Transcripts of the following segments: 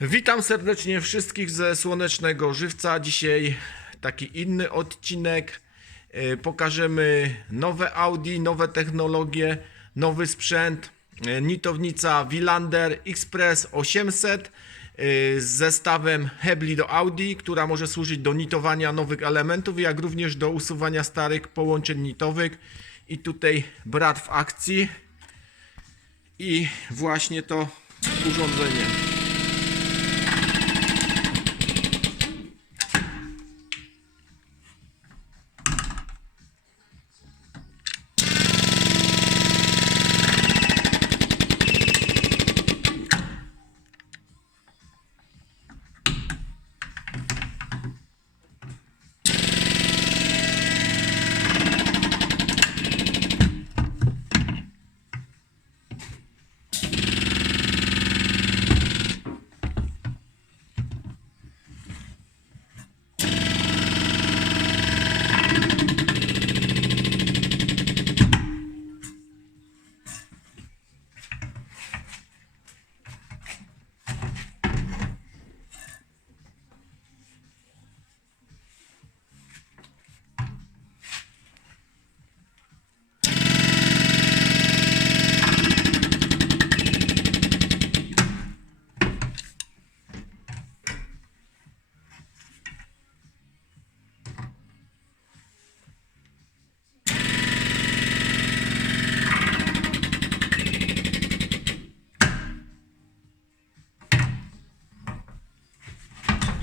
Witam serdecznie wszystkich ze Słonecznego Żywca. Dzisiaj taki inny odcinek. E, Pokażemy nowe Audi, nowe technologie, nowy sprzęt. E, Nitownica Wilander Express 800 e, z zestawem hebli do Audi, która może służyć do nitowania nowych elementów, jak również do usuwania starych połączeń nitowych. I tutaj brat w akcji. I właśnie to urządzenie.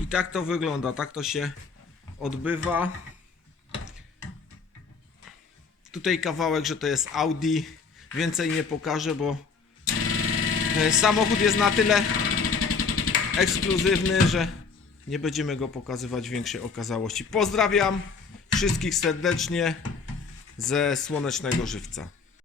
I tak to wygląda, tak to się odbywa. Tutaj kawałek, że to jest Audi. Więcej nie pokażę, bo e, samochód jest na tyle ekskluzywny, że nie będziemy go pokazywać w większej okazałości. Pozdrawiam wszystkich serdecznie ze Słonecznego Żywca.